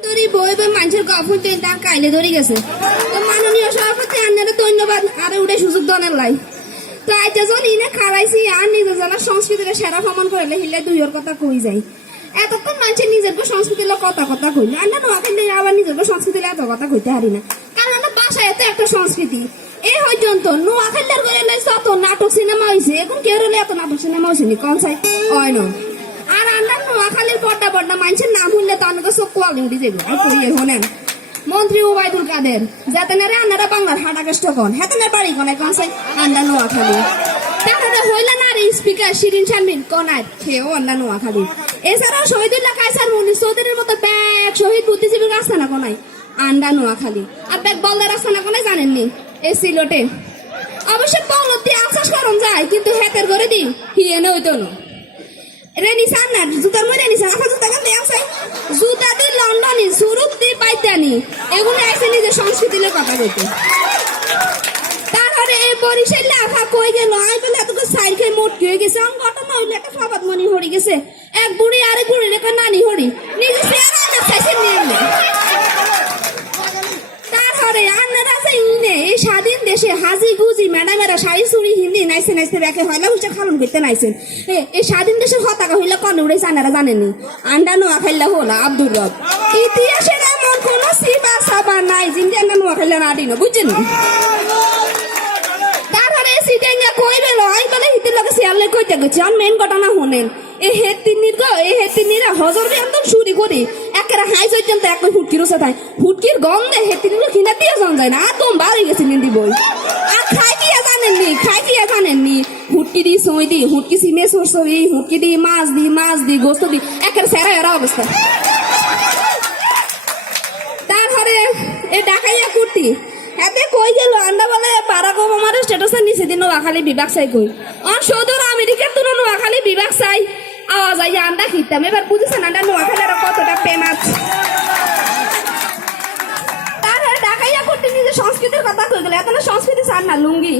তোরই বই বই মানুষের গফন তো তার কাইলে ধরে গেছে তো মাননীয় সভাপতি আপনারা ধন্যবাদ আরো উঠে সুযোগ দনের লাই তো আইতে যখন ইনে খারাইছি আর নিজের জানার সংস্কৃতির সেরা ভ্রমণ করলে হিলে দুইয়ের কথা কই যায় এতক্ষণ মানুষের নিজের সংস্কৃতির কথা কইলো আমরা নোয়াখালী আবার নিজের সংস্কৃতির এত কথা কইতে পারি না কারণ আমরা বাসায় এত একটা সংস্কৃতি এই পর্যন্ত নোয়াখালীর করে যত নাটক সিনেমা হয়েছে এখন কেউ হলে এত নাটক সিনেমা হয়েছে নি কোন সাই হয় না আর আমরা নোয়াখালীর বড্ডা বড্ডা মানুষের নাম শুনলে তো অনেক চোখ কোয়ালে উঠে যাবে আর করিয়ে শোনেন মন্ত্রী ওবায়দুল কাদের যাতেনারে আন্নারা বাংলার হাটাকেষ্ট কন হেতেনের বাড়ি কোনায় কোন সাই আন্ডা নোয়াখালী তাহলে হইলে না রে স্পিকার শিরিন শারমিন কোনায় খেয়েও আন্ডা নোয়াখালী এছাড়াও শহীদুল্লাহ কায়সার মুনির চৌধুরীর মতো ব্যাগ শহীদ বুদ্ধিজীবীর রাস্তা না কোনায় আন্ডা নোয়াখালী আর ব্যাগ বলদার রাস্তা না কোনায় জানেননি এই সিলটে অবশ্য বলত দিয়ে আশ্বাস করন যায় কিন্তু হেতের করে দি হিয়ে না হইতো না রেনিসান না জুতার মধ্যে রেনিসান আপনার জুতা কেন আছে জুতা দি লন্ডনে সুরত দি পাইতানি এগুলো এসে নিজের সংস্কৃতির কথা বলতে তারপরে এই বরিশাল লাফা কই গেল আই বলে এত সাইড খেয়ে মোটকি হয়ে গেছে অন ঘটনা হইলে একটা ফাবাদ মনি হরি গেছে এক বুড়ি আরেক বুড়ি রেখে নানি হরি নিজে চেয়ার আনা চাইছে নিয়ে তারপরে আন্নারা যে ইনে এই স্বাধীন দেশে হাজি গুজি ম্যাডামেরা শাড়ি চুড়ি হিন্দি নাইছে নাইছে ব্যাকে হয়লা হুসে খালন করতে নাইছেন এই স্বাধীন দেশের হতাকা হইলে কনে উড়েছে আন্নারা জানেননি আন্ডা নোয়া খাইলা হলা আব্দুর রব ইতিহাসের এমন কোন সিবা সাবা নাই জিন্দি আন্ডা নোয়া খাইলা না দিন বুঝছেন তারপরে সিটেঙ্গা কই বেল আই বলে হিতের লগে শেয়ারলে কইতে গেছি অন মেন ঘটনা শুনেন এই হেতিনিরা হজর আন্দোলন শুরু করি একেরা হাই পর্যন্ত এক ফুটকির ওসে থাকে ফুটকির গন্ধে হেতিনিগুলো কিনা দিয়ে জন যায় না আর তোম বাড়ি গেছি নিন্দি বই আর খাই দিয়া জানেননি হুটকি দি সই দি হুটকি সিমে সরসরি হুটকি দি মাছ দি গোস্ত দি একের সেরা এরা অবস্থা তারপরে এ ডাকাইয়া কুর্তি এতে কই গেল আন্ডা বলে বারাক ওবামার স্ট্যাটাসের নিচে দিন নোয়াখালী বিভাগ চাই কই অন সৌদর আমেরিকার তুলো নোয়াখালী বিভাগ চাই আওয়াজ আই আন্ডা খিতাম এবার বুঝেছেন আন্ডা নোয়াখালীর কতটা ফেমাস তারপরে ডাকাইয়া করতে নিজের সংস্কৃতির কথা কই গেল এত না সংস্কৃতি চান না লুঙ্গি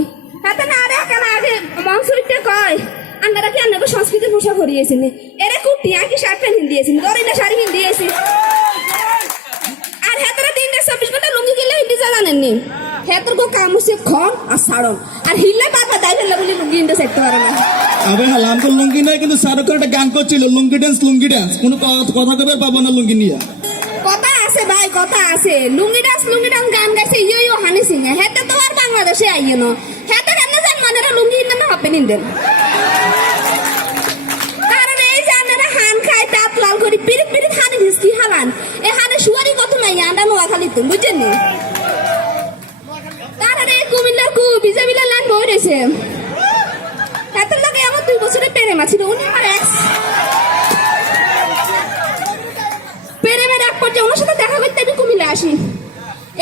এত না আরে কেন আগে মঞ্চ উঠতে কয় আন্ডারা কি আন্ডাকে সংস্কৃতির পোশাক করিয়েছেন এরে কুর্তি আঁকি শার্ট প্যান্ট দিয়েছেন গরিনা শাড়ি দিয়েছি আর হেতরা 324 ঘন্টা লুঙ্গি গেলে হিন্দি জানেননি হেতর কো কাম হচ্ছে খন আর সাড়ন আর হিলে বাবা দাই ফেললে বলি লুঙ্গি ইন্ডে সেটতে পারে না আবে হালাম তো লুঙ্গি নাই কিন্তু শাহরুখ একটা গান করছিল লুঙ্গি ড্যান্স কোনো কথা কবে পাবো না লুঙ্গি নিয়ে কথা আছে ভাই কথা আছে লুঙ্গি ড্যান্স গান গাইছে ইয়ো হানি সিং হেতে তো আর বাংলাদেশে আইয়ে না হেতে কেন জান মানেরা লুঙ্গি ইন্ডে না হবে নিন্দেন কারণ এই জানেরা হান খায় তাত লাল করি পিরিত হানি দিস্কি হালান এ হানে সুয়ারি কত নাই আন্ডা নোয়াখালী তো বুঝছেন নি তারপরে কুমিল্লার বিজাবিলার লাইন বই রয়েছে এত লাগে আমার 2 বছরের প্রেম আছে উনি আমার এক্স প্রেমের এক পর্যায়ে ওনার সাথে দেখা করতে আমি কুমিল্লা আসি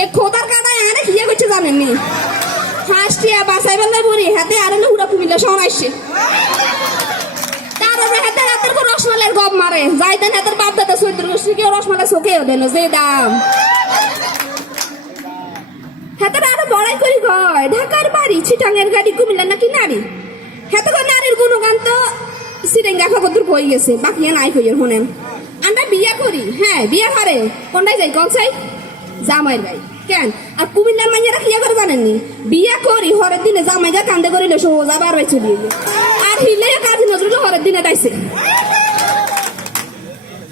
এ খোদার কাদায় আরে হিয়া করছে জানেননি হাসটিয়া বাসাই বেলায় বলি হাতে আর হলে হুড়া কুমিল্লা শহর আসছে তারপরে হাতে রাতের কোন রসমালের গপ মারে যাইতেন হাতের বাপ দাদা চৈত্র গোষ্ঠী কেউ রসমালাই চোখেও দিল যে দাম হেতারা আরো বড়াই করি কয় ঢাকার বাড়ি চিটাঙ্গের গাড়ি কুমিল্লা নাকি নারী হেতে কয় নারীর গুণগান তো সিরেঙ্গা কতদূর কই গেছে বাকি নাই কইয়ের শুনেন আমরা বিয়া করি হ্যাঁ বিয়া করে কোনটাই যাই কোন চাই জামাইয়ের ভাই কেন আর কুমিল্লার মাইয়ারা কিয়া করে জানেননি বিয়া করি হরের দিনে জামাইরা কান্দে করিলে সোজা বার হয়ে চলিয়ে আর হিলে কাজী নজরুল হরের দিনে দাইছে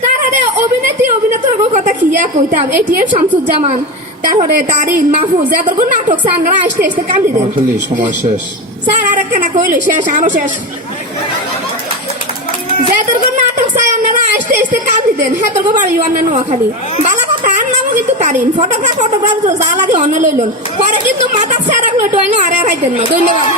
তার অভিনেতার কথা কিয়া কইতাম এটিএম শামসুজ্জামান তারপরে তারিন মাহফুজ যাদের কোন নাটক সাংরা আসতে কান্দি দেন সময় শেষ স্যার আর একটা না কইলো শেষ আরো শেষ যাদের কোন নাটক চাই আপনারা আসতে কান্দি দেন হেতর গো বাড়ি অন্য নোয়াখালী বালা কথা আর নামও কিন্তু তারিন ফটোগ্রাফ যা লাগে অন্য লইলন পরে কিন্তু মাথা ছাড়া লইটো আইনো আর হাইতেন না ধন্যবাদ।